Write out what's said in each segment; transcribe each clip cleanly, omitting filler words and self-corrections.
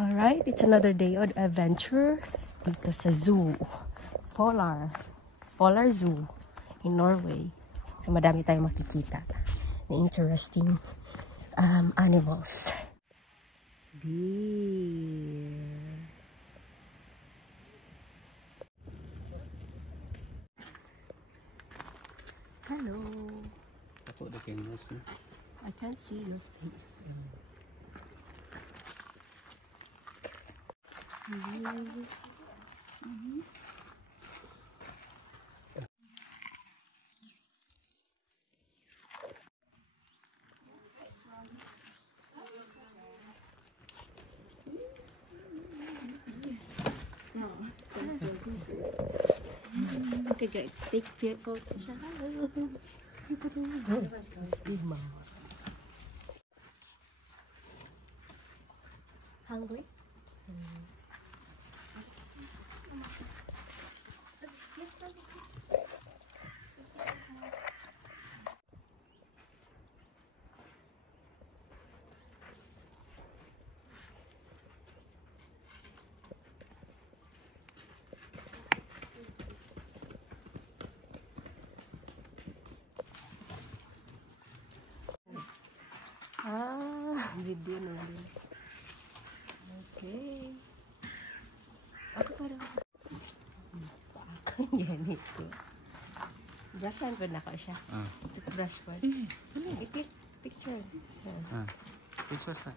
Alright, it's another day of adventure dito sa zoo. Polar Zoo in Norway. So madami tayong makikita na interesting animals. Deer. Hello. I can't see your face. Okay, take photo siya. Hungry? Video naman. Okay. Ako parang ganito. Brushan pa na ko siya. Toothbrush pa. I-click picture. Picture sa.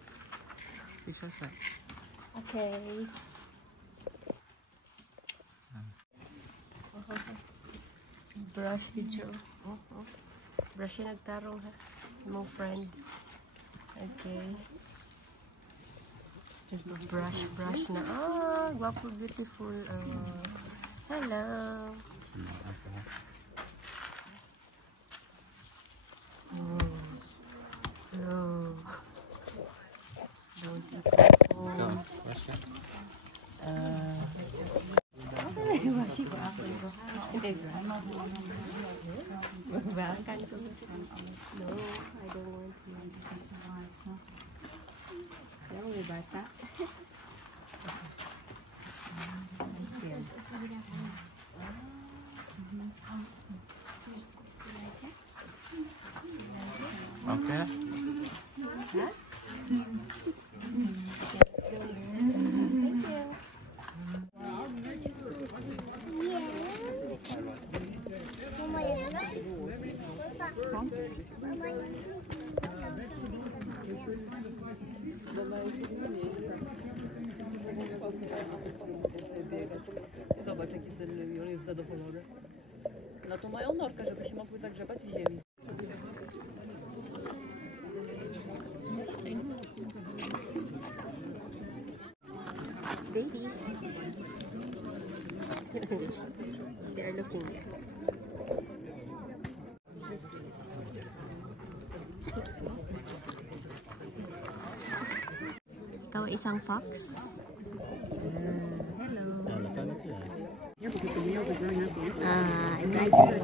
Okay. Brush video. Brush yung nagtarong ha. Mong friend. Okay. Brush na. Guwapo, beautiful. Hello. Hello. Don't eat my phone. Masih ko ako ito. Magbakan ko. No, I don't want to. Alam mo, may bata. Okay. Huh? Zobacz, jaki ten on jest zadowolony. No to mają norkę, żeby się mogły zagrzebać w ziemi. Babies. They are looking. Ikaw isang fox? Hello. I got you.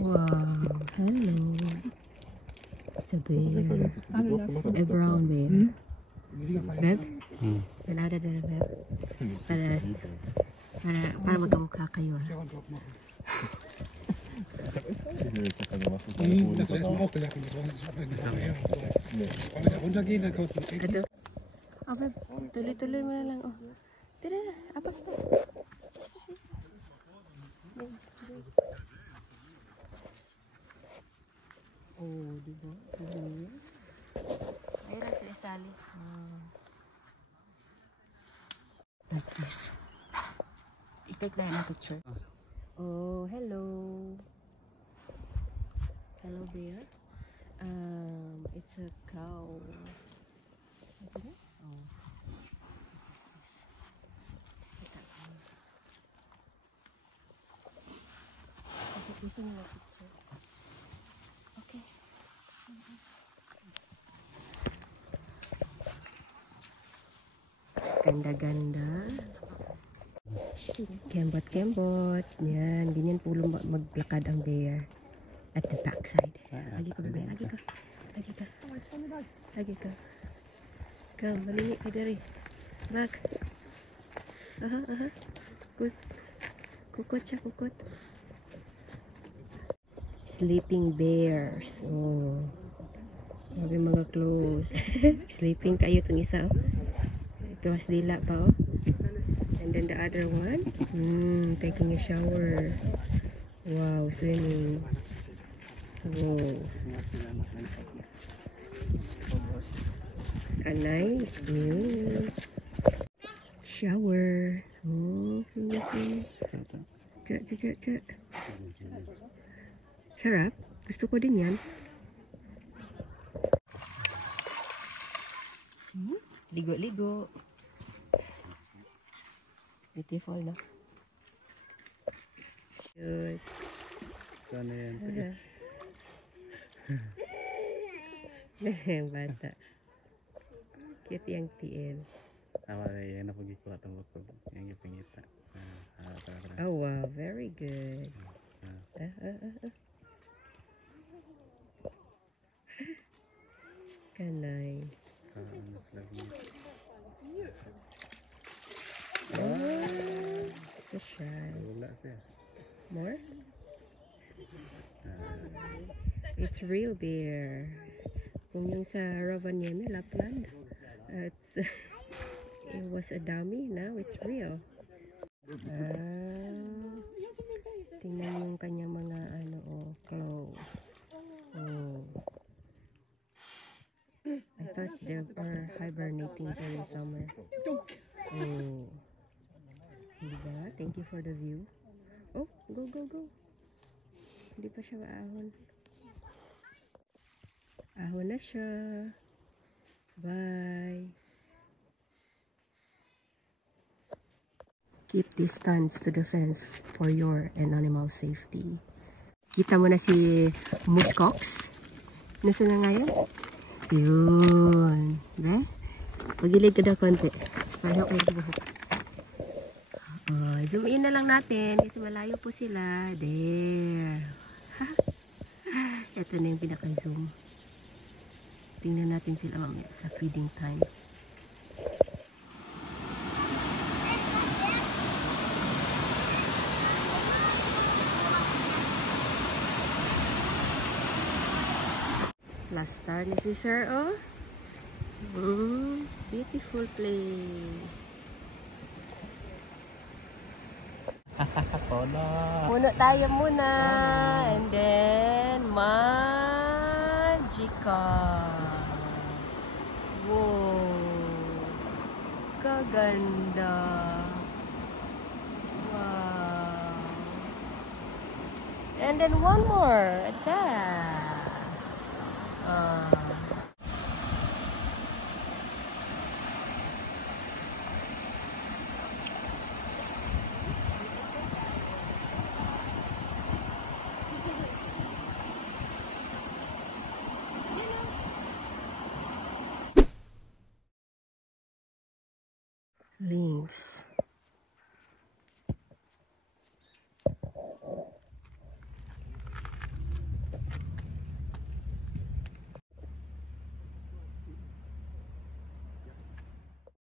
Wow. Hello. It's a bear. A brown bear. Bev? Pinada na Bev? Para magkamukha kayo. Das war erstmal auch gelacht. Das war nachher. Wenn wir runtergehen, dann kommst du ins Eck. Bev, tuloy-tuloy mo na lang. Oh. Tira na, apas na. Oh, diba? Ayun na sila Sally. Like this. I-take na yun ang picture. Oh, hello. Hello there. It's a cow. Okay. Oh. Okay. Ganda-ganda. Kembot-kembot. Yan. Ganyan pulong maglakad ang bear. At the backside. Lagi ko, bebe. Lagi ko. Lagi ka. Come, malini ka dari. Back. Aha, aha. Good. Kukot siya, kukot. Sleeping bears. Oh. Sabi mga clothes. Sleeping kayo itong isa, oh. Ito was dila pa, oh. And then the other one, taking a shower. Wow, swimming. Wow. A nice shower. Oh, cak. Sarap. Gusto ko din yan. Ligo-ligo. Beautiful, no? Good. Ano yan? Bata. Cute yung TL. Tama na yan. Napagikuha itong bukog. Yung ipingita. Oh, wow. Very good. Nice. Mas lagi. Oh, so shy. Wala siya. More? It's real bear. Kung yung sa Rovaniemi, Lapland, it was a dummy. Now it's real. Tingnan yung kanyang mga clothes. Oh. I thought they were hibernating during summer. Oh. Diba? Thank you for the view. Oh, go. Hindi pa siya maahon. Ahon na siya. Bye. Keep distance to the fence for your and animal safety. Kita mo na si muskox. Nasa na ngayon? Yun. Diba? Pagilid ko na konti. Pareho kayo buhok. Zoom in na lang natin kasi malayo po sila. There. Ito na yung pinaka-zoom. Tingnan natin sila mamaya sa feeding time. Last star ni si Sir, oh. Beautiful place. Puno tayo muna. And then, magical. Wow. Kaganda. Wow. And then one more. Attack. Lynx.